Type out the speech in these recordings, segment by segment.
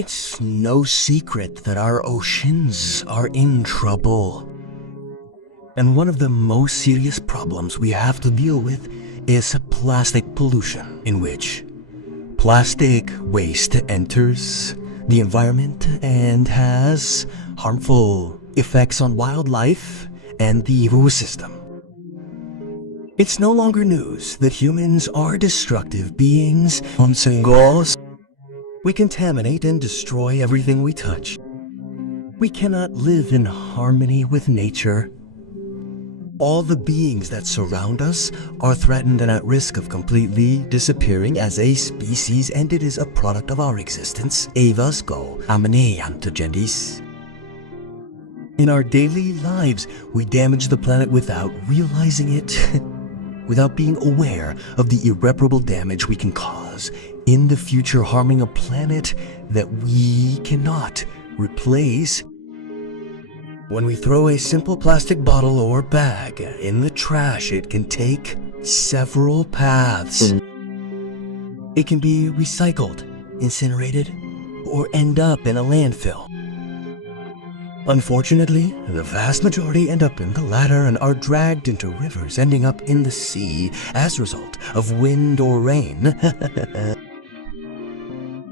It's no secret that our oceans are in trouble. And one of the most serious problems we have to deal with is plastic pollution, in which plastic waste enters the environment and has harmful effects on wildlife and the ecosystem. It's no longer news that humans are destructive beings. We contaminate and destroy everything we touch. We cannot live in harmony with nature. All the beings that surround us are threatened and at risk of completely disappearing as a species, and it is a product of our existence. In our daily lives, we damage the planet without realizing it, without being aware of the irreparable damage we can cause in the future, harming a planet that we cannot replace. When we throw a simple plastic bottle or bag in the trash, it can take several paths. It can be recycled, incinerated, or end up in a landfill. Unfortunately, the vast majority end up in the latter and are dragged into rivers, ending up in the sea as a result of wind or rain.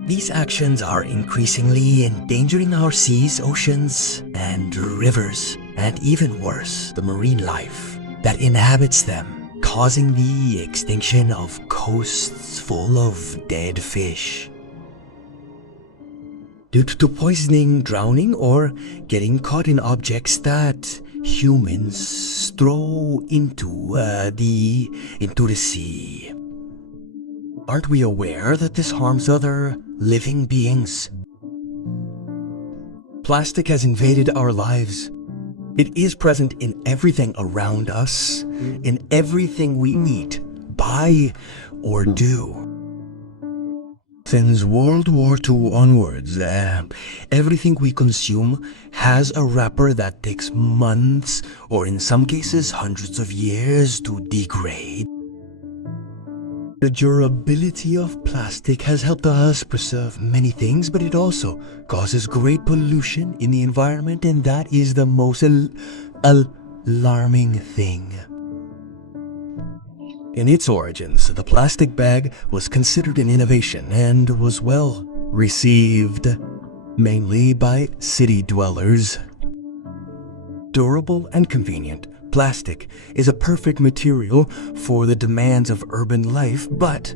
These actions are increasingly endangering our seas, oceans, and rivers, and even worse, the marine life that inhabits them, causing the extinction of coasts full of dead fish. Due to poisoning, drowning, or getting caught in objects that humans throw into the sea. Aren't we aware that this harms other living beings? Plastic has invaded our lives. It is present in everything around us, in everything we eat, buy, or do. Since World War II onwards, everything we consume has a wrapper that takes months, or in some cases hundreds of years, to degrade. The durability of plastic has helped us preserve many things, but it also causes great pollution in the environment, and that is the most alarming thing. In its origins, the plastic bag was considered an innovation and was well received, mainly by city dwellers. Durable and convenient, plastic is a perfect material for the demands of urban life, but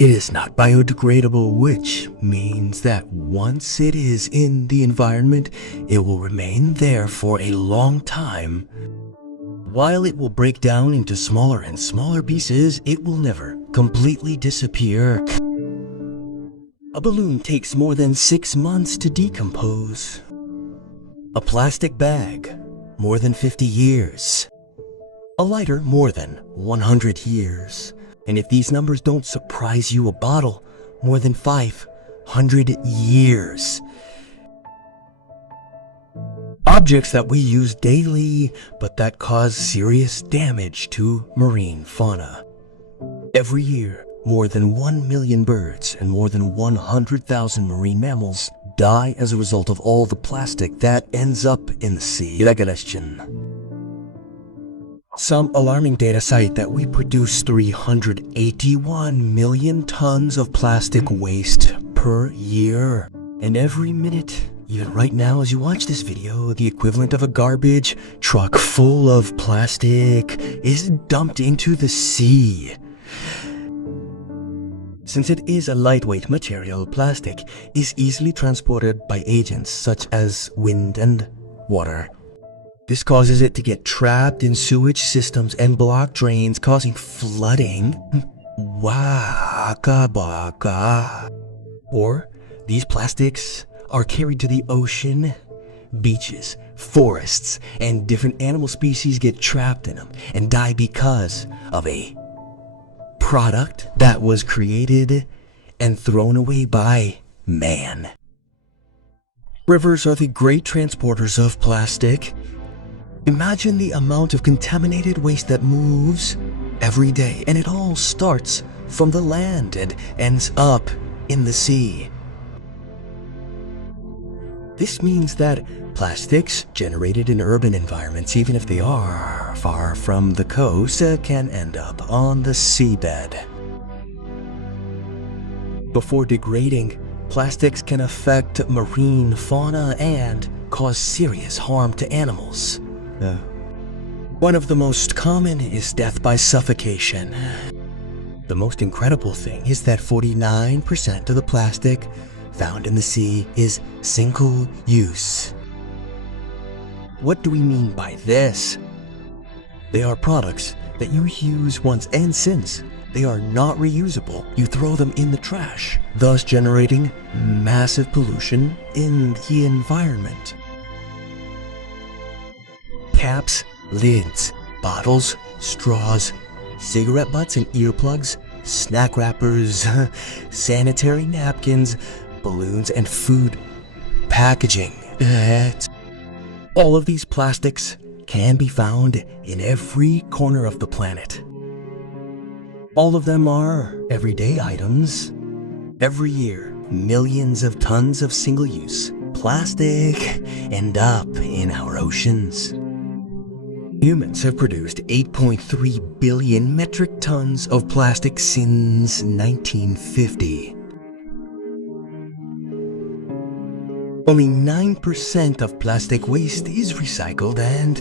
it is not biodegradable, which means that once it is in the environment, it will remain there for a long time. While it will break down into smaller and smaller pieces, it will never completely disappear. A balloon takes more than 6 months to decompose. A plastic bag, more than 50 years. A lighter, more than 100 years. And if these numbers don't surprise you, a bottle, more than 500 years. Objects that we use daily, but that cause serious damage to marine fauna. Every year, more than 1 million birds and more than 100,000 marine mammals die as a result of all the plastic that ends up in the sea. Some alarming data cite that we produce 381 million tons of plastic waste per year. And every minute, even right now as you watch this video, the equivalent of a garbage truck full of plastic is dumped into the sea. Since it is a lightweight material, plastic is easily transported by agents such as wind and water. This causes it to get trapped in sewage systems and block drains, causing flooding. Waka baka. Or these plastics are carried to the ocean, beaches, forests, and different animal species get trapped in them and die because of a product that was created and thrown away by man. Rivers are the great transporters of plastic. Imagine the amount of contaminated waste that moves every day, and it all starts from the land and ends up in the sea. This means that plastics generated in urban environments, even if they are far from the coast, can end up on the seabed. Before degrading, plastics can affect marine fauna and cause serious harm to animals. One of the most common is death by suffocation. The most incredible thing is that 49% of the plastic found in the sea is single-use. What do we mean by this? They are products that you use once, and since they are not reusable, you throw them in the trash, thus generating massive pollution in the environment. Caps, lids, bottles, straws, cigarette butts and earplugs, snack wrappers, sanitary napkins, balloons, and food packaging. All of these plastics can be found in every corner of the planet. All of them are everyday items. Every year, millions of tons of single-use plastic end up in our oceans. Humans have produced 8.3 billion metric tons of plastic since 1950. Only 9% of plastic waste is recycled, and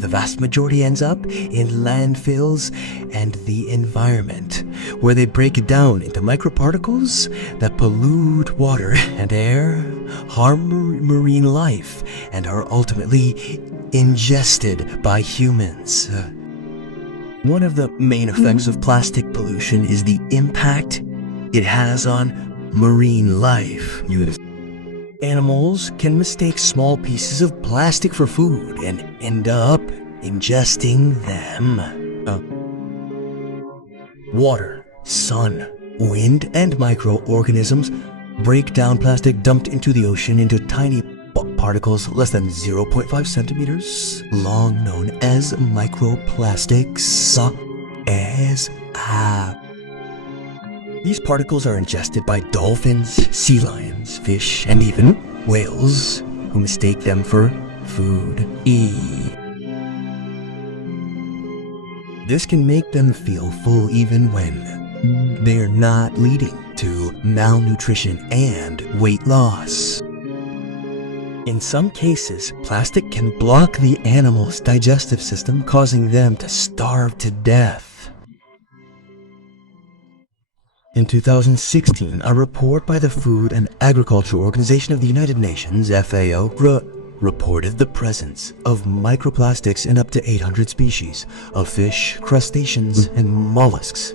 the vast majority ends up in landfills and the environment, where they break it down into microparticles that pollute water and air, harm marine life, and are ultimately ingested by humans. One of the main effects of plastic pollution is the impact it has on marine life. Animals can mistake small pieces of plastic for food and end up ingesting them. Water, sun, wind, and microorganisms break down plastic dumped into the ocean into tiny particles less than 0.5 centimeters long, known as microplastics. These particles are ingested by dolphins, sea lions, fish, and even whales, who mistake them for food. This can make them feel full even when they're not, leading to malnutrition and weight loss. In some cases, plastic can block the animal's digestive system, causing them to starve to death. In 2016, a report by the Food and Agriculture Organization of the United Nations, FAO, reported the presence of microplastics in up to 800 species of fish, crustaceans, and mollusks.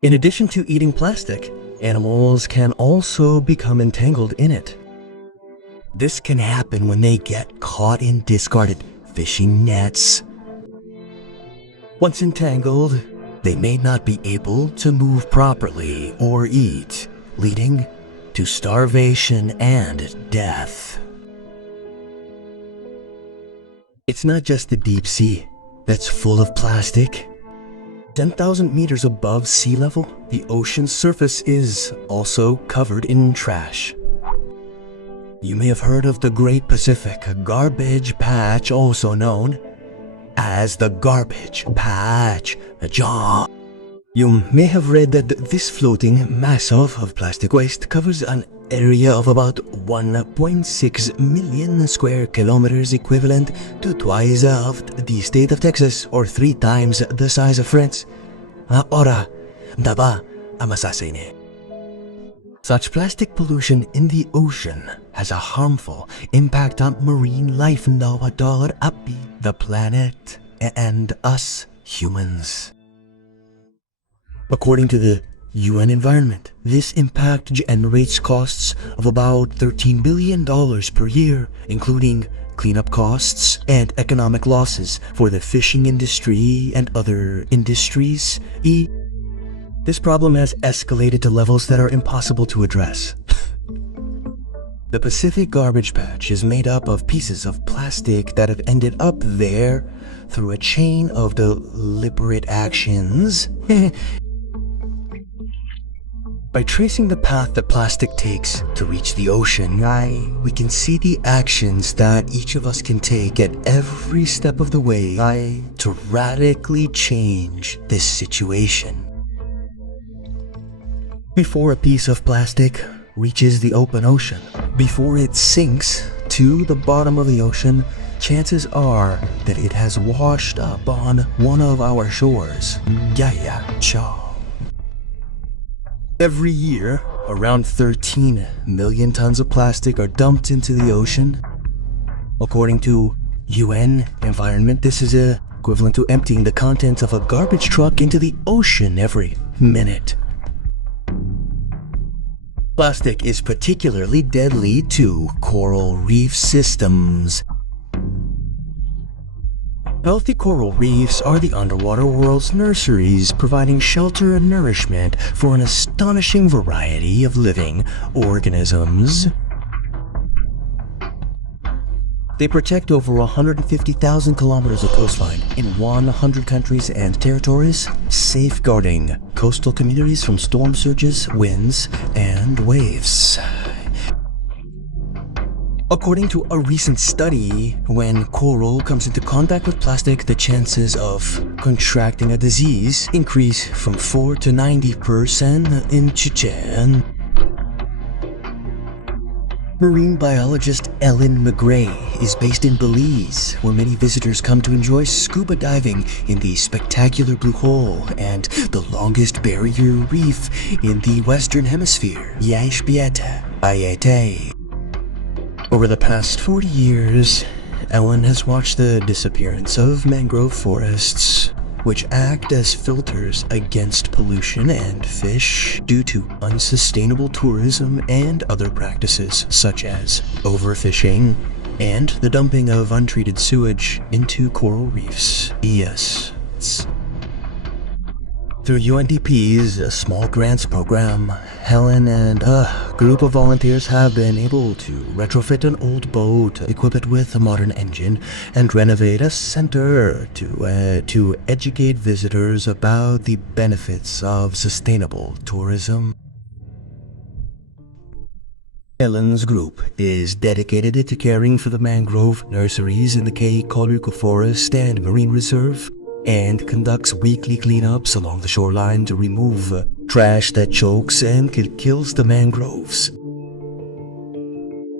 In addition to eating plastic, animals can also become entangled in it. This can happen when they get caught in discarded fishing nets. Once entangled, they may not be able to move properly or eat, leading to starvation and death. It's not just the deep sea that's full of plastic. 10,000 meters above sea level, the ocean's surface is also covered in trash. You may have heard of the Great Pacific Garbage Patch, also known as the Garbage Patch. You may have read that this floating mass of plastic waste covers an area of about 1.6 million square kilometers, equivalent to twice of the state of Texas or 3 times the size of France. Such plastic pollution in the ocean has a harmful impact on marine life, the planet, and us humans. According to the UN Environment, this impact generates costs of about $13 billion per year, including cleanup costs and economic losses for the fishing industry and other industries. This problem has escalated to levels that are impossible to address. The Pacific Garbage Patch is made up of pieces of plastic that have ended up there through a chain of deliberate actions. By tracing the path that plastic takes to reach the ocean, we can see the actions that each of us can take at every step of the way to radically change this situation. Before a piece of plastic reaches the open ocean, before it sinks to the bottom of the ocean, chances are that it has washed up on one of our shores. Ciao. Every year, around 13 million tons of plastic are dumped into the ocean. According to UN Environment, this is equivalent to emptying the contents of a garbage truck into the ocean every minute. Plastic is particularly deadly to coral reef systems. Healthy coral reefs are the underwater world's nurseries, providing shelter and nourishment for an astonishing variety of living organisms. They protect over 150,000 kilometers of coastline in 100 countries and territories, safeguarding coastal communities from storm surges, winds, and waves. According to a recent study, when coral comes into contact with plastic, the chances of contracting a disease increase from 4 to 90% in Japan. Marine biologist Ellen McGray is based in Belize, where many visitors come to enjoy scuba diving in the spectacular Blue Hole and the longest barrier reef in the Western Hemisphere, Ayete. Over the past 40 years, Ellen has watched the disappearance of mangrove forests, which act as filters against pollution and fish due to unsustainable tourism and other practices such as overfishing and the dumping of untreated sewage into coral reefs. Yes. Through UNDP's small grants program, Helen and a group of volunteers have been able to retrofit an old boat, equip it with a modern engine, and renovate a center to educate visitors about the benefits of sustainable tourism. Helen's group is dedicated to caring for the mangrove nurseries in the Kei Koruko Forest and Marine Reserve, and conducts weekly cleanups along the shoreline to remove trash that chokes and kills the mangroves.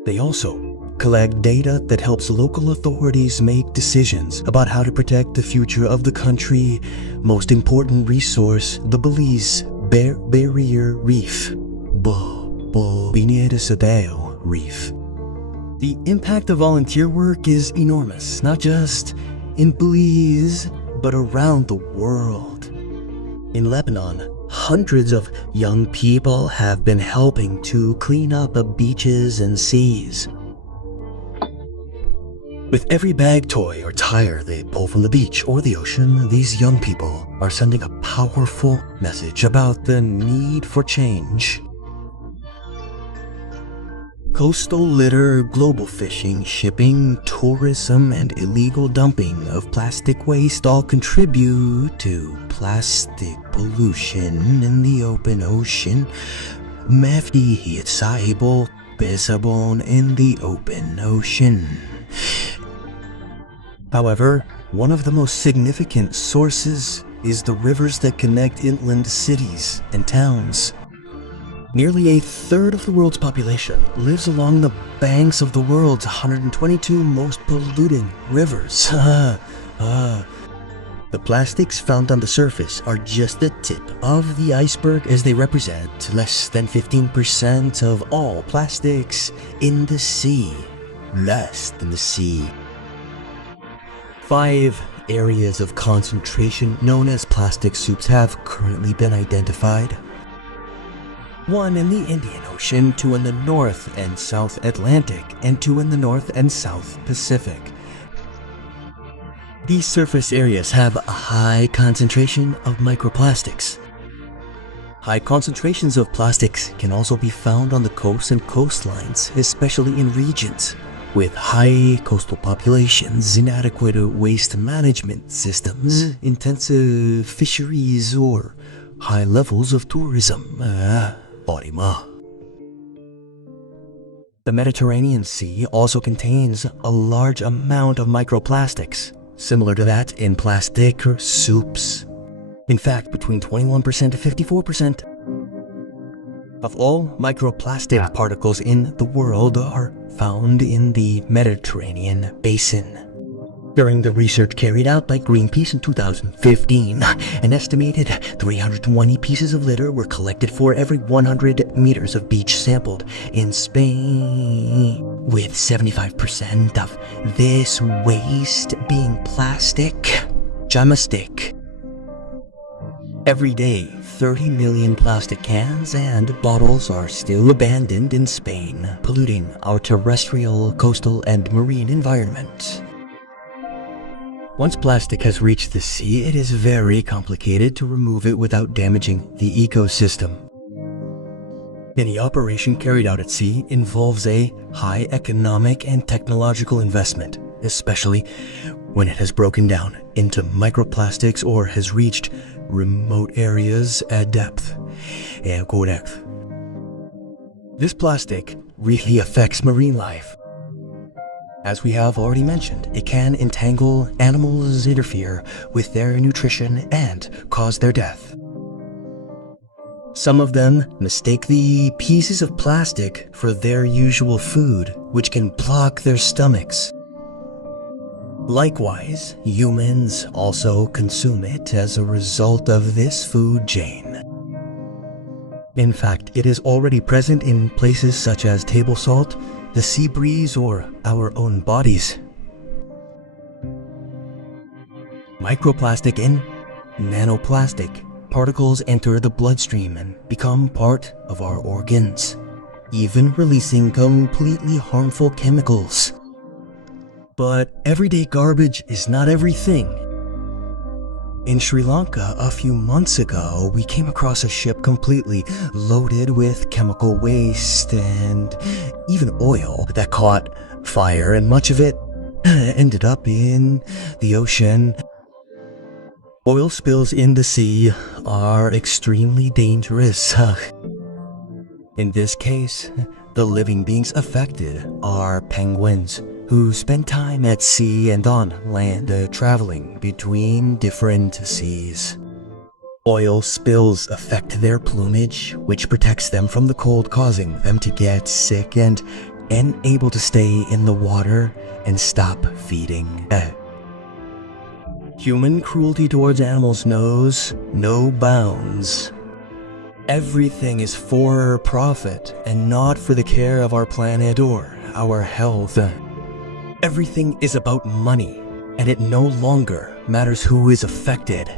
They also collect data that helps local authorities make decisions about how to protect the future of the country's most important resource, the Belize Barrier Reef. Reef. The impact of volunteer work is enormous, not just in Belize, but around the world. In Lebanon, hundreds of young people have been helping to clean up beaches and seas. With every bag, toy, or tire they pull from the beach or the ocean, these young people are sending a powerful message about the need for change. Coastal litter, global fishing, shipping, tourism, and illegal dumping of plastic waste all contribute to plastic pollution in the open ocean. Mefdi Saibo Besabon in the open ocean. However, one of the most significant sources is the rivers that connect inland cities and towns. Nearly a third of the world's population lives along the banks of the world's 122 most polluting rivers. The plastics found on the surface are just the tip of the iceberg, as they represent less than 15% of all plastics in the sea. Less than the sea. 5 areas of concentration known as plastic soups have currently been identified. 1 in the Indian Ocean, 2 in the North and South Atlantic, and 2 in the North and South Pacific. These surface areas have a high concentration of microplastics. High concentrations of plastics can also be found on the coasts and coastlines, especially in regions with high coastal populations, inadequate waste management systems, intensive fisheries, or high levels of tourism. Orima. The Mediterranean Sea also contains a large amount of microplastics, similar to that in plastic soups. In fact, between 21% to 54% of all microplastic particles in the world are found in the Mediterranean basin. During the research carried out by Greenpeace in 2015, an estimated 320 pieces of litter were collected for every 100 meters of beach sampled in Spain, with 75% of this waste being plastic. Jamestic. Every day, 30 million plastic cans and bottles are still abandoned in Spain, polluting our terrestrial, coastal, and marine environment. Once plastic has reached the sea, it is very complicated to remove it without damaging the ecosystem. Any operation carried out at sea involves a high economic and technological investment, especially when it has broken down into microplastics or has reached remote areas at depth. This plastic really affects marine life. As we have already mentioned, it can entangle animals, interfere with their nutrition, and cause their death. Some of them mistake the pieces of plastic for their usual food, which can block their stomachs. Likewise, humans also consume it as a result of this food chain. In fact, it is already present in places such as table salt, the sea breeze, or our own bodies. Microplastic and nanoplastic particles enter the bloodstream and become part of our organs, even releasing completely harmful chemicals. But everyday garbage is not everything. In Sri Lanka, a few months ago, we came across a ship completely loaded with chemical waste and even oil that caught fire, and much of it ended up in the ocean. Oil spills in the sea are extremely dangerous. In this case, the living beings affected are penguins, who spend time at sea and on land traveling between different seas. Oil spills affect their plumage, which protects them from the cold, causing them to get sick and unable to stay in the water and stop feeding. Human cruelty towards animals knows no bounds. Everything is for profit and not for the care of our planet or our health. Everything is about money, and it no longer matters who is affected.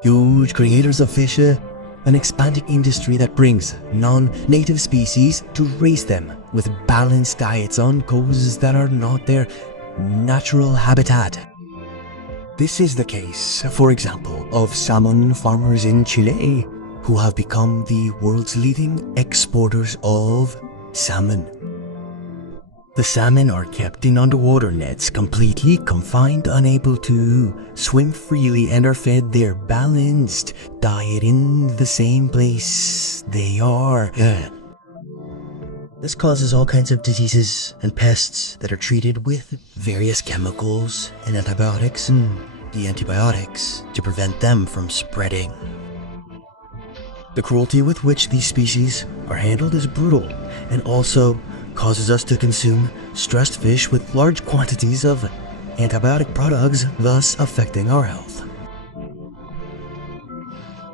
Huge creators of fish, an expanding industry that brings non-native species to raise them with balanced diets on coasts that are not their natural habitat. This is the case, for example, of salmon farmers in Chile, who have become the world's leading exporters of salmon. The salmon are kept in underwater nets, completely confined, unable to swim freely, and are fed their balanced diet in the same place they are. This causes all kinds of diseases and pests that are treated with various chemicals and antibiotics and the antibiotics to prevent them from spreading. The cruelty with which these species are handled is brutal and also causes us to consume stressed fish with large quantities of antibiotic products, thus affecting our health.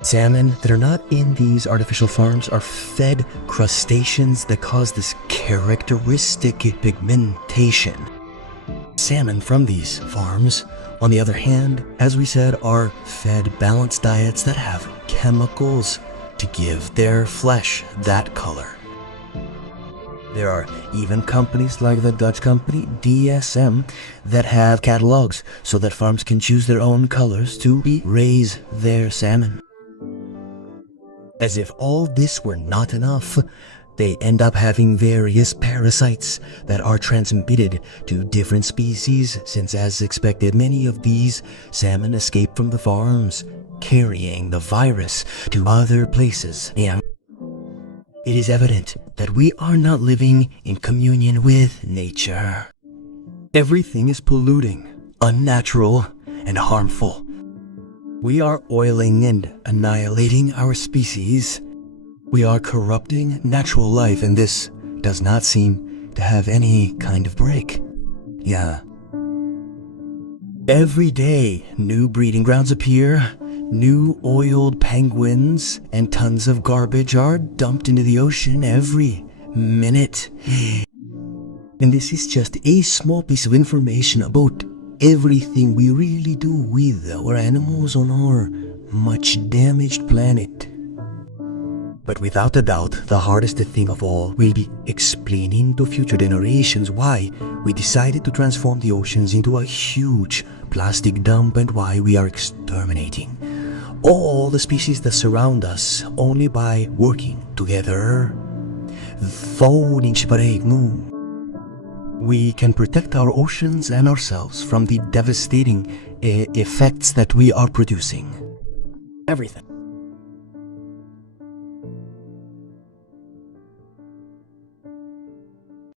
Salmon that are not in these artificial farms are fed crustaceans that cause this characteristic pigmentation. Salmon from these farms, on the other hand, as we said, are fed balanced diets that have chemicals to give their flesh that color. There are even companies like the Dutch company DSM that have catalogs so that farms can choose their own colors to raise their salmon. As if all this were not enough, they end up having various parasites that are transmitted to different species, since as expected, many of these salmon escape from the farms, carrying the virus to other places. it is evident that we are not living in communion with nature. Everything is polluting, unnatural, and harmful. We are oiling and annihilating our species. We are corrupting natural life, and this does not seem to have any kind of break. Yeah. Every day, new breeding grounds appear, new oiled penguins and tons of garbage are dumped into the ocean every minute. And this is just a small piece of information about everything we really do with our animals on our much damaged planet. But without a doubt, the hardest thing of all will be explaining to future generations why we decided to transform the oceans into a huge plastic dump and why we are exterminating all the species that surround us only by working together. We can protect our oceans and ourselves from the devastating effects that we are producing. Everything.